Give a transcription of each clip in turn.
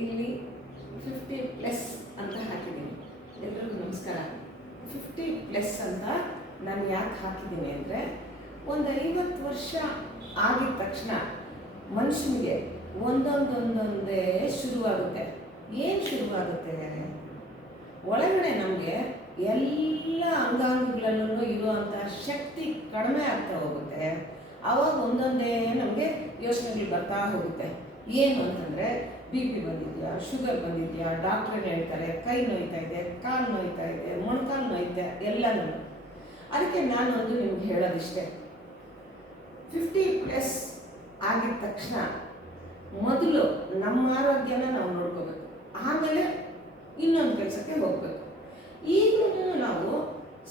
ಇಲ್ಲಿ 50+ ಅಂತ ಹಾಕಿದ್ದೀನಿ. ಎಲ್ಲರಿಗೂ ನಮಸ್ಕಾರ. 50+ ಅಂತ ನಾನು ಯಾಕೆ ಹಾಕಿದ್ದೀನಿ ಅಂದರೆ, ಒಂದು 50 ವರ್ಷ ಆಗಿದ ತಕ್ಷಣ ಮನುಷ್ಯನಿಗೆ ಒಂದೊಂದೇ ಶುರುವಾಗುತ್ತೆ. ಏನು ಶುರುವಾಗುತ್ತೆ? ಒಳಗಡೆ ನಮಗೆ ಎಲ್ಲ ಅಂಗಾಂಗಗಳಲ್ಲೂ ಇರುವಂಥ ಶಕ್ತಿ ಕಡಿಮೆ ಆಗ್ತಾ ಹೋಗುತ್ತೆ. ಆವಾಗ ಒಂದೊಂದೇ ನಮಗೆ ಯೋಚನೆಗಳು ಬರ್ತಾ ಹೋಗುತ್ತೆ. ಏನು ಅಂತಂದರೆ, BP ಬಂದಿದೆಯಾ, ಶುಗರ್ ಬಂದಿದೆಯಾ, ಡಾಕ್ಟ್ರ್ ಹೇಳ್ತಾರೆ ಕೈ ನೋಯ್ತಾ ಇದೆ, ಕಾಲು ನೋಯ್ತಾ ಇದೆ, ಮೊಣಕಾಲು ನೋಯ್ತಾ ಎಲ್ಲನೂ. ಅದಕ್ಕೆ ನಾನೊಂದು ನಿಮ್ಗೆ ಹೇಳೋದಿಷ್ಟೇ, 50+ ಆಗಿದ ತಕ್ಷಣ ಮೊದಲು ನಮ್ಮ ಆರೋಗ್ಯನ ನಾವು ನೋಡ್ಕೋಬೇಕು, ಆಮೇಲೆ ಇನ್ನೊಂದು ಕೆಲಸಕ್ಕೆ ಹೋಗಬೇಕು. ಈಗಲೂ ನಾವು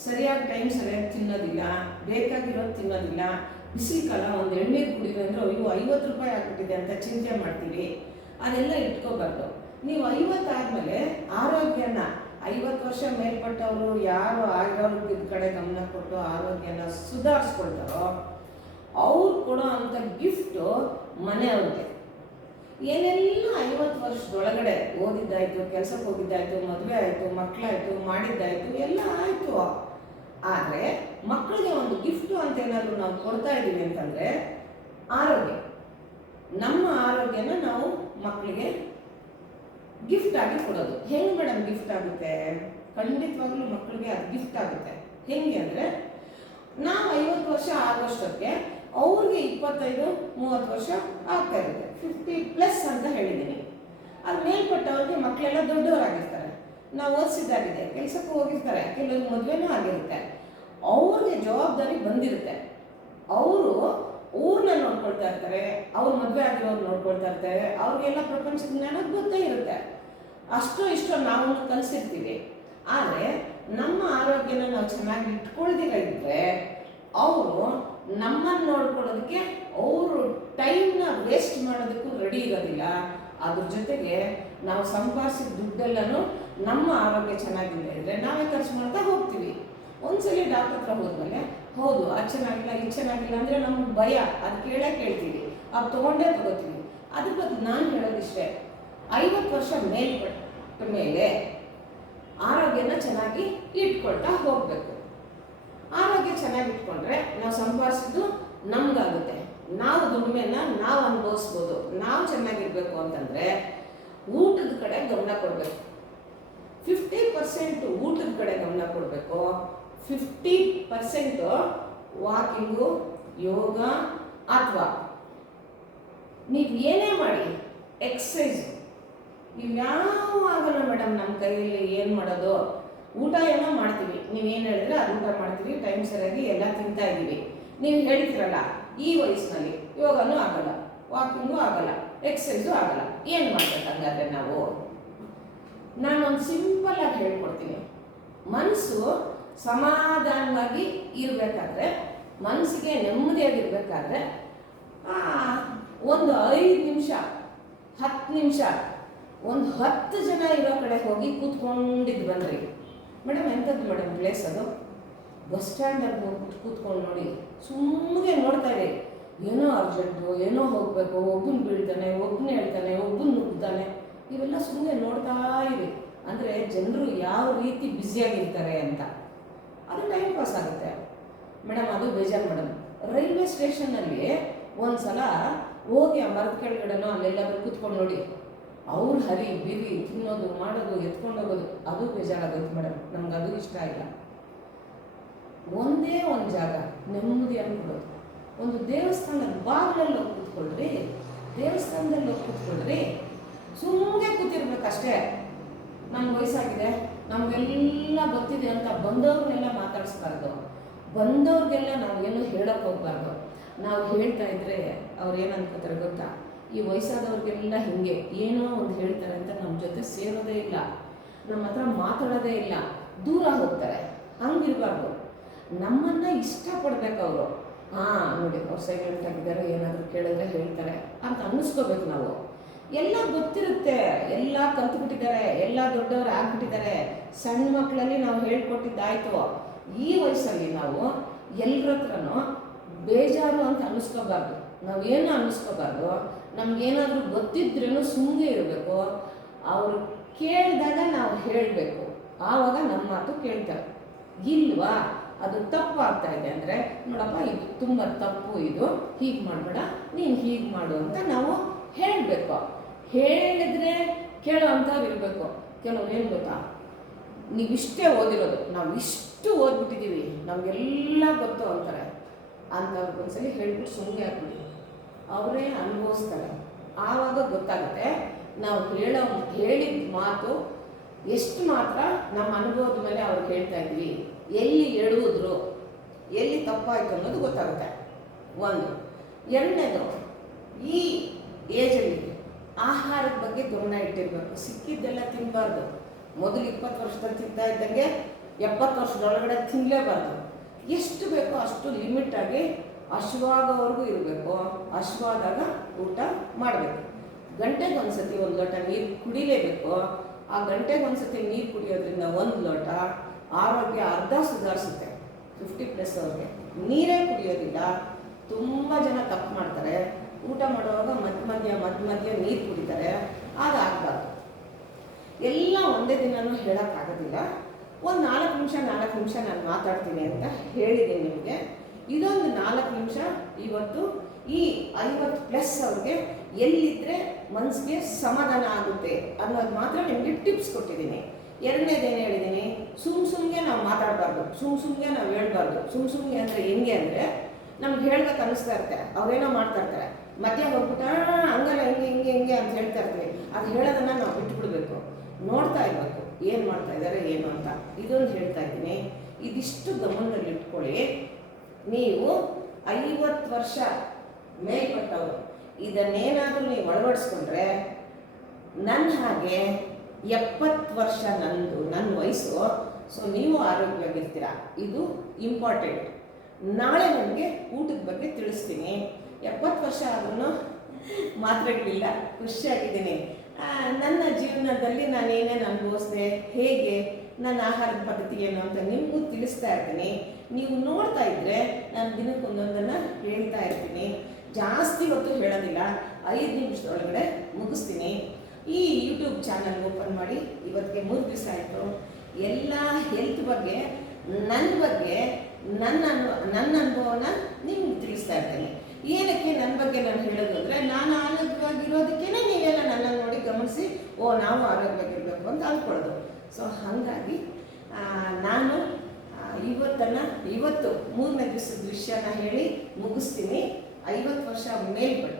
ಸರಿಯಾಗಿ ಟೈಮ್ ಸರಿಯಾಗಿ ತಿನ್ನೋದಿಲ್ಲ, ಬೇಕಾಗಿರೋದು ತಿನ್ನೋದಿಲ್ಲ. ಬಿಸಿ ಕಾಲ ಒಂದು ಎಳ್ನೀರು ಕುಡಿದು ಅಂದರೆ ಅಯ್ಯೋ 50 ರೂಪಾಯಿ ಆಗಿಬಿಟ್ಟಿದೆ ಅಂತ ಚಿಂತೆ ಮಾಡ್ತೀವಿ. ಅದೆಲ್ಲ ಇಟ್ಕೋಬಾರ್ದು. ನೀವು 50 ಆದಮೇಲೆ ಆರೋಗ್ಯನ 50 ವರ್ಷ ಮೇಲ್ಪಟ್ಟವರು ಯಾರು ಆರೋಗ್ಯದ ಕಡೆ ಗಮನ ಕೊಟ್ಟು ಆರೋಗ್ಯನ ಸುಧಾರಿಸ್ಕೊಳ್ತಾರೋ ಅವ್ರು ಕೊಡೋ ಅಂಥ ಗಿಫ್ಟು ಮನೆಯವ್ರಿಗೆ. ಏನೆಲ್ಲ 50 ವರ್ಷದೊಳಗಡೆ ಓದಿದ್ದಾಯಿತು, ಕೆಲಸಕ್ಕೆ ಹೋಗಿದ್ದಾಯಿತು, ಮದುವೆ ಆಯಿತು, ಮಕ್ಕಳಾಯಿತು, ಮಾಡಿದ್ದಾಯಿತು, ಎಲ್ಲ ಆಯಿತು. ಆದರೆ ಮಕ್ಕಳಿಗೆ ಒಂದು ಗಿಫ್ಟು ಅಂತ ಏನಾದರೂ ನಾವು ಕೊಡ್ತಾ ಇದ್ದೀವಿ ಅಂತಂದರೆ ಆರೋಗ್ಯ. ನಮ್ಮ ಆರೋಗ್ಯನ ನಾವು ಮಕ್ಕಳಿಗೆ ಗಿಫ್ಟ್ ಆಗಿ ಕೊಡೋದು. ಹೆಂಗೆ ಮೇಡಮ್ ಗಿಫ್ಟ್ ಆಗುತ್ತೆ? ಖಂಡಿತವಾಗ್ಲೂ ಮಕ್ಕಳಿಗೆ ಅದು ಗಿಫ್ಟ್ ಆಗುತ್ತೆ. ಹೆಂಗೆ ಅಂದರೆ, ನಾವು 50 ವರ್ಷ ಆಗೋಷ್ಟಕ್ಕೆ ಅವ್ರಿಗೆ 25-30 ವರ್ಷ ಆಗ್ತಾ ಇರುತ್ತೆ. 50+ ಅಂತ ಹೇಳಿದ್ದೀನಿ. ಅದು ಮೇಲ್ಪಟ್ಟವ್ರಿಗೆ ಮಕ್ಕಳೆಲ್ಲ ದೊಡ್ಡವರಾಗಿರ್ತಾರೆ, ನಾವು ಓದಿಸಿದ್ದಾಗಿದೆ, ಕೆಲಸಕ್ಕೆ ಹೋಗಿರ್ತಾರೆ, ಕೆಲವ್ರಿಗೆ ಮದುವೆನೂ ಆಗಿರುತ್ತೆ, ಅವ್ರಿಗೆ ಜವಾಬ್ದಾರಿ ಬಂದಿರುತ್ತೆ. ಅವರು ಊರನ್ನ ನೋಡ್ಕೊಳ್ತಾ ಇರ್ತಾರೆ, ಅವ್ರ ಮದುವೆ ಆಗಿರೋರು ನೋಡ್ಕೊಳ್ತಾ ಇರ್ತಾರೆ, ಅವ್ರಿಗೆಲ್ಲ ಪ್ರಪಂಚದ ಜ್ಞಾನ ಗೊತ್ತೇ ಇರುತ್ತೆ. ಅಷ್ಟೋ ಇಷ್ಟೋ ನಾವು ಕಲಿಸಿರ್ತೀವಿ. ಆದರೆ ನಮ್ಮ ಆರೋಗ್ಯನ ನಾವು ಚೆನ್ನಾಗಿ ಇಟ್ಕೊಳ್ದಿದ್ರೆ ಅವರು ನಮ್ಮನ್ನು ನೋಡ್ಕೊಳ್ಳೋದಕ್ಕೆ ಅವರು ಟೈಮ್ನ ವೇಸ್ಟ್ ಮಾಡೋದಕ್ಕೂ ರೆಡಿ ಇರೋದಿಲ್ಲ. ಅದ್ರ ಜೊತೆಗೆ ನಾವು ಸಂಪಾದಿಸಿದ ದುಡ್ಡೆಲ್ಲನೂ ನಮ್ಮ ಆರೋಗ್ಯ ಚೆನ್ನಾಗಿಲ್ಲ ಇದ್ದರೆ ನಾವೇ ಖರ್ಚು ಮಾಡ್ತಾ ಹೋಗ್ತೀವಿ. ಒಂದ್ಸಲಿ ಡಾಕ್ಟರ್ ಹತ್ರ ಹೋದ್ಮೇಲೆ ಹೌದು ಅದು ಚೆನ್ನಾಗಿಲ್ಲ, ಇದು ಚೆನ್ನಾಗಿಲ್ಲ ಅಂದರೆ ನಮ್ಗೆ ಭಯ, ಅದು ಕೇಳ್ತೀವಿ, ಅದು ತೊಗೊಂಡೇ ತಗೋತೀವಿ. ಅದ್ರ ಬಗ್ಗೆ ನಾನು ಹೇಳೋದಿಷ್ಟೇ, 50 ವರ್ಷ ಮೇಲ್ಪಟ್ಟ ಮೇಲೆ ಆರೋಗ್ಯನ ಚೆನ್ನಾಗಿ ಇಟ್ಕೊಳ್ತಾ ಹೋಗಬೇಕು. ಆರೋಗ್ಯ ಚೆನ್ನಾಗಿ ಇಟ್ಕೊಂಡ್ರೆ ನಾವು ಸಂಪಾದಿಸಿದ್ದು ನಮ್ಗಾಗುತ್ತೆ, ನಾವು ದುಡಿಮೆನ ನಾವು ಅನುಭವಿಸ್ಬೋದು. ನಾವು ಚೆನ್ನಾಗಿರ್ಬೇಕು ಅಂತಂದರೆ ಊಟದ ಕಡೆ ಗಮನ ಕೊಡಬೇಕು. 50% ಊಟದ ಕಡೆ ಗಮನ ಕೊಡಬೇಕು, 50% ವಾಕಿಂಗು, ಯೋಗ, ಅಥವಾ ನೀವು ಏನೇ ಮಾಡಿ ಎಕ್ಸಸೈಸ್. ಇವ್ಯಾವ ಆಗಲ್ಲ ಮೇಡಮ್ ನಮ್ಮ ಕೈಯಲ್ಲಿ. ಏನು ಮಾಡೋದು? ಊಟ ಏನೋ ಮಾಡ್ತೀವಿ, ನೀವೇನು ಹೇಳಿದ್ರೆ ಅದು ಊಟ ಮಾಡ್ತೀವಿ, ಟೈಮ್ ಸರಿಯಾಗಿ ಎಲ್ಲ ತಿಂತಾ ಇದ್ದೀವಿ. ನೀವು ಹೇಳ್ತೀರಲ್ಲ, ಈ ವಯಸ್ಸಿನಲ್ಲಿ ಯೋಗನೂ ಆಗಲ್ಲ, ವಾಕಿಂಗು ಆಗಲ್ಲ, ಎಕ್ಸಸೈಸು ಆಗಲ್ಲ, ಏನು ಮಾಡ್ಬೇಕು ಹಂಗಾದ್ರೆ ನಾವು? ನಾನೊಂದು ಸಿಂಪಲ್ಲಾಗಿ ಹೇಳ್ಕೊಡ್ತೀನಿ. ಮನಸ್ಸು ಸಮಾಧಾನವಾಗಿ ಇರಬೇಕಾದ್ರೆ, ಮನಸ್ಸಿಗೆ ನೆಮ್ಮದಿಯಾಗಿರ್ಬೇಕಾದ್ರೆ ಒಂದು 5 ನಿಮಿಷ 10 ನಿಮಿಷ ಒಂದು 10 ಜನ ಇರೋ ಕಡೆ ಹೋಗಿ ಕೂತ್ಕೊಂಡಿದ್ದು ಬನ್ನಿರಿ. ಮೇಡಮ್ ಎಂಥದ್ದು ಮೇಡಮ್ ಪ್ಲೇಸ್ ಅದು? ಬಸ್ ಸ್ಟ್ಯಾಂಡಲ್ಲಿ ಹೋಗ್ಬಿಟ್ಟು ಕೂತ್ಕೊಂಡು ನೋಡಿ, ಸುಮ್ಮನೆ ನೋಡ್ತಾ ಇರಿ. ಏನೋ ಅರ್ಜೆಂಟು, ಏನೋ ಹೋಗಬೇಕು, ಒಬ್ಬನ ಬೀಳ್ತಾನೆ, ಒಬ್ಬನ ಹೇಳ್ತಾನೆ, ಒಬ್ಬನ ನುಗ್ತಾನೆ, ಇವೆಲ್ಲ ಸುಮ್ಮನೆ ನೋಡ್ತಾ ಇರಿ. ಅಂದರೆ ಜನರು ಯಾವ ರೀತಿ ಬ್ಯುಸಿಯಾಗಿರ್ತಾರೆ ಅಂತ. ಅದು ಟೈಮ್ ಪಾಸ್ ಆಗುತ್ತೆ ಮೇಡಮ್. ಅದು ಬೇಜಾರು ಮೇಡಮ್. ರೈಲ್ವೆ ಸ್ಟೇಷನ್ನಲ್ಲಿ ಒಂದು ಸಲ ಹೋಗಿ ಆ ಮರದ ಕೆಳಗಡೆನೋ ಅಲ್ಲೆಲ್ಲಾದ್ರೂ ಕೂತ್ಕೊಂಡು ನೋಡಿ, ಅವ್ರು ಹರಿ ಬಿರಿ ತಿನ್ನೋದು, ಮಾಡೋದು, ಎತ್ಕೊಂಡು ಹೋಗೋದು, ಅದು ಬೇಜಾರಾಗುತ್ತೆ ಮೇಡಮ್. ನಮ್ಗೆ ಅದು ಇಷ್ಟ ಇಲ್ಲ. ಒಂದೇ ಒಂದು ಜಾಗ ನೆಮ್ಮದಿ ಅನ್ಕೊಡೋದು. ಒಂದು ದೇವಸ್ಥಾನದ ಬಾಗಿಲಲ್ಲಿ ಹೋಗಿ ಕೂತ್ಕೊಳ್ರಿ, ದೇವಸ್ಥಾನದಲ್ಲಿ ಹೋಗಿ ಕೂತ್ಕೊಳ್ರಿ, ಸುಮ್ಮನೆ ಕೂತಿರ್ಬೇಕಷ್ಟೇ. ನಮ್ಗೆ ವಯಸ್ಸಾಗಿದೆ, ನಮಗೆಲ್ಲ ಗೊತ್ತಿದೆ ಅಂತ ಬಂದವ್ರನ್ನೆಲ್ಲ ಮಾತಾಡಿಸ್ಬಾರ್ದು. ಬಂದವ್ರಿಗೆಲ್ಲ ನಾವು ಏನೂ ಹೇಳೋಕ್ಕೆ ಹೋಗ್ಬಾರ್ದು. ನಾವು ಹೇಳ್ತಾ ಇದ್ರೆ ಅವ್ರು ಏನು ಅನ್ಕೋತಾರೆ ಗೊತ್ತಾ? ಈ ವಯಸ್ಸಾದವ್ರಿಗೆಲ್ಲ ಹಿಂಗೆ ಏನೋ ಒಂದು ಹೇಳ್ತಾರೆ ಅಂತ ನಮ್ಮ ಜೊತೆ ಸೇರೋದೇ ಇಲ್ಲ, ನಮ್ಮ ಹತ್ರ ಮಾತಾಡೋದೇ ಇಲ್ಲ, ದೂರ ಹೋಗ್ತಾರೆ. ಹಂಗಿರಬಾರ್ದು. ನಮ್ಮನ್ನು ಇಷ್ಟಪಡ್ಬೇಕು ಅವರು. ನೋಡಿ ಅವ್ರು ಸೈಲೆಂಟ್ ಆಗಿದ್ದಾರೆ, ಏನಾದರೂ ಕೇಳಿದ್ರೆ ಹೇಳ್ತಾರೆ ಅಂತ ಅನ್ನಿಸ್ಕೋಬೇಕು ನಾವು. ಎಲ್ಲ ಗೊತ್ತಿರುತ್ತೆ, ಎಲ್ಲ ಕಲ್ತ್ಬಿಟ್ಟಿದ್ದಾರೆ, ಎಲ್ಲ ದೊಡ್ಡವರು ಆಗ್ಬಿಟ್ಟಿದ್ದಾರೆ. ಸಣ್ಣ ಮಕ್ಕಳಲ್ಲಿ ನಾವು ಹೇಳ್ಕೊಟ್ಟಿದ್ದಾಯ್ತು. ಈ ವಯಸ್ಸಲ್ಲಿ ನಾವು ಎಲ್ಲರ ಹತ್ರನೂ ಬೇಜಾರು ಅಂತ ಅನ್ನಿಸ್ಕೋಬಾರ್ದು, ನಾವೇನು ಅನ್ನಿಸ್ಕೋಬಾರ್ದು. ನಮಗೇನಾದರೂ ಗೊತ್ತಿದ್ರೂ ಸುಮ್ಮನೆ ಇರಬೇಕು. ಅವರು ಕೇಳಿದಾಗ ನಾವು ಹೇಳಬೇಕು, ಆವಾಗ ನಮ್ಮ ಮಾತು ಕೇಳ್ತಾರೆ. ಇಲ್ವಾ ಅದು ತಪ್ಪು ಆಗ್ತಾ ಇದೆ ಅಂದರೆ, ನೋಡಪ್ಪ ಇದು ತುಂಬ ತಪ್ಪು, ಇದು ಹೀಗೆ ಮಾಡಬೇಡ, ನೀನು ಹೀಗೆ ಮಾಡು ಅಂತ ನಾವು ಹೇಳಬೇಕು. ಹೇಳಿದ್ರೆ ಕೇಳೋ ಅಂಥವ್ರು ಇರಬೇಕು. ಕೆಲವ್ರು ಏನು ಗೊತ್ತಾ, ನೀವಿಷ್ಟೇ ಓದಿರೋದು, ನಾವು ಇಷ್ಟು ಓದ್ಬಿಟ್ಟಿದ್ದೀವಿ, ನಮಗೆಲ್ಲ ಗೊತ್ತು ಅಂತಾರೆ. ಅಂಥವ್ರಿಗೊಂದ್ಸಲಿ ಹೇಳ್ಬಿಟ್ಟು ಸುಮ್ಮನೆ ಆಗ್ಬಿಡಿ, ಅವರೇ ಅನುಭವಿಸ್ತಾರೆ. ಆವಾಗ ಗೊತ್ತಾಗುತ್ತೆ ನಾವು ಹೇಳಿದ ಮಾತು ಎಷ್ಟು ಮಾತ್ರ ನಮ್ಮ ಅನುಭವದ ಮೇಲೆ ಅವ್ರು ಹೇಳ್ತಾ ಇದ್ವಿ, ಎಲ್ಲಿ ಎಡುವುದ್ರು, ಎಲ್ಲಿ ತಪ್ಪಾಯಿತು ಅನ್ನೋದು ಗೊತ್ತಾಗುತ್ತೆ. ಒಂದು. ಎರಡನೇದು, ಈ ಏಜಲ್ಲಿ ಆಹಾರದ ಬಗ್ಗೆ ಗಮನ ಇಟ್ಟಿರಬೇಕು. ಸಿಕ್ಕಿದ್ದೆಲ್ಲ ತಿನ್ನಬಾರ್ದು. ಮೊದಲು 20 ವರ್ಷದಲ್ಲಿ ತಿಂತಾ ಇದ್ದಂಗೆ 70 ವರ್ಷದೊಳಗಡೆ ತಿನ್ನಲೇಬಾರ್ದು. ಎಷ್ಟು ಬೇಕೋ ಅಷ್ಟು ಲಿಮಿಟಾಗಿ ಹಶ್ವಾಗೋವರೆಗೂ ಇರಬೇಕು. ಹಶ್ವಾದಾಗ ಊಟ ಮಾಡಬೇಕು. ಗಂಟೆಗೆ ಒಂದ್ಸತಿ 1 ಲೋಟ ನೀರು ಕುಡಿಲೇಬೇಕು. ಆ ಗಂಟೆಗೆ ಒಂದ್ಸತಿ ನೀರು ಕುಡಿಯೋದ್ರಿಂದ 1 ಲೋಟ ಆರೋಗ್ಯ ಅರ್ಧ ಸುಧಾರಿಸುತ್ತೆ. 50+ ಅವ್ರಿಗೆ ನೀರೇ ಕುಡಿಯೋದಿಲ್ಲ. ತುಂಬ ಜನ ತಪ್ಪು ಮಾಡ್ತಾರೆ. ಊಟ ಮಾಡುವಾಗ ಮಧ್ಯ ನೀರು ಕುಡಿತಾರೆ. ಅದಾಗಬಾರ್ದು. ಎಲ್ಲ ಒಂದೇ ದಿನನೂ ಹೇಳೋಕ್ಕಾಗೋದಿಲ್ಲ. ಒಂದು 4 ನಿಮಿಷ ನಾನು ಮಾತಾಡ್ತೀನಿ ಅಂತ ಹೇಳಿದ್ದೀನಿ ನಿಮಗೆ. ಇದೊಂದು 4 ನಿಮಿಷ ಇವತ್ತು ಈ 50+ ಅವ್ರಿಗೆ ಎಲ್ಲಿದ್ದರೆ ಮನಸ್ಸಿಗೆ ಸಮಾಧಾನ ಆಗುತ್ತೆ ಅನ್ನೋದು ಮಾತ್ರ ನಿಮಗೆ ಟಿಪ್ಸ್ ಕೊಟ್ಟಿದ್ದೀನಿ. ಎರಡನೇದೇನು ಹೇಳಿದ್ದೀನಿ, ಸುಮ್ಮನೆ ನಾವು ಮಾತಾಡಬಾರ್ದು, ಸುಮ್ಮನೆ ನಾವು ಹೇಳ್ಬಾರ್ದು. ಸುಮ್ಮನೆ ಅಂದರೆ ಹೆಂಗೆ ಅಂದರೆ, ನಮ್ಗೆ ಹೇಳ್ಬೇಕು ಅನ್ನಿಸ್ತಾ ಇರುತ್ತೆ, ಅವ್ರೇನೋ ಮಾಡ್ತಾ ಇರ್ತಾರೆ, ಮಧ್ಯ ಹೋಗ್ಬಿಟ್ಟು ಹಂಗಲ್ಲ ಹಿಂಗೆ ಅಂತ ಹೇಳ್ತಾ ಇರ್ತೀವಿ. ಅದು ಹೇಳೋದನ್ನು ನಾವು ಬಿಟ್ಬಿಡ್ಬೇಕು, ನೋಡ್ತಾ ಇರಬೇಕು ಏನು ಮಾಡ್ತಾ ಇದ್ದಾರೆ ಏನು ಅಂತ. ಇದೊಂದು ಹೇಳ್ತಾ ಇದ್ದೀನಿ. ಇದಿಷ್ಟು ಗಮನದಲ್ಲಿಟ್ಕೊಳ್ಳಿ. ನೀವು 50 ವರ್ಷ ಮೇಲ್ಪಟ್ಟವರು ಇದನ್ನೇನಾದರೂ ನೀವು ಅಳವಡಿಸ್ಕೊಂಡ್ರೆ, ನನ್ನ ಹಾಗೆ 70 ವರ್ಷ ನನ್ನ ವಯಸ್ಸು. ಸೊ ನೀವು ಆರೋಗ್ಯವಾಗಿರ್ತೀರ. ಇದು ಇಂಪಾರ್ಟೆಂಟ್. ನಾಳೆ ನನಗೆ ಊಟದ ಬಗ್ಗೆ ತಿಳಿಸ್ತೀನಿ. 70 ವರ್ಷ ಆದ್ರೂ ಮಾತ್ರೆಗಳಿಲ್ಲ, ಖುಷಿಯಾಗಿದ್ದೀನಿ. ನನ್ನ ಜೀವನದಲ್ಲಿ ನಾನು ಏನೇನು ಅನುಭವಿಸಿದೆ, ಹೇಗೆ ನನ್ನ ಆಹಾರದ ಪದ್ಧತಿ ಏನು ಅಂತ ನಿಮಗೂ ತಿಳಿಸ್ತಾ ಇರ್ತೀನಿ. ನೀವು ನೋಡ್ತಾ ಇದ್ದರೆ ನಾನು ದಿನಕ್ಕೆ ಒಂದೊಂದನ್ನು ಹೇಳ್ತಾ ಇರ್ತೀನಿ. ಜಾಸ್ತಿ ಹೊತ್ತು ಹೇಳೋದಿಲ್ಲ, 5 ನಿಮಿಷದೊಳಗಡೆ ಮುಗಿಸ್ತೀನಿ. ಈ ಯೂಟ್ಯೂಬ್ ಚಾನಲ್ ಓಪನ್ ಮಾಡಿ ಇವತ್ತಿಗೆ 3 ದಿವಸ ಆಯಿತು. ಎಲ್ಲ ಹೆಲ್ತ್ ಬಗ್ಗೆ, ನನ್ನ ಅನುಭವನ ನಿಮ್ಗೆ ತಿಳಿಸ್ತಾ ಇರ್ತೇನೆ. ಏನಕ್ಕೆ ನನ್ನ ಬಗ್ಗೆ ನಾನು ಹೇಳೋದು ಅಂದರೆ, ನಾನು ಆರೋಗ್ಯವಾಗಿರೋದಕ್ಕೇ ನೀವೆಲ್ಲ ನನ್ನನ್ನು ನೋಡಿ ಗಮನಿಸಿ ನಾವು ಆರೋಗ್ಯವಾಗಿರಬೇಕು ಅಂತ ಅಂದ್ಕೊಳ್ಳೋದು. ಸೊ ಹಾಗಾಗಿ ನಾನು ಇವತ್ತು 3ನೇ ದಿವಸದ ವಿಷಯನ ಹೇಳಿ ಮುಗಿಸ್ತೀನಿ. 50 ವರ್ಷ ಮೇಲ್ಪಟ್ಟು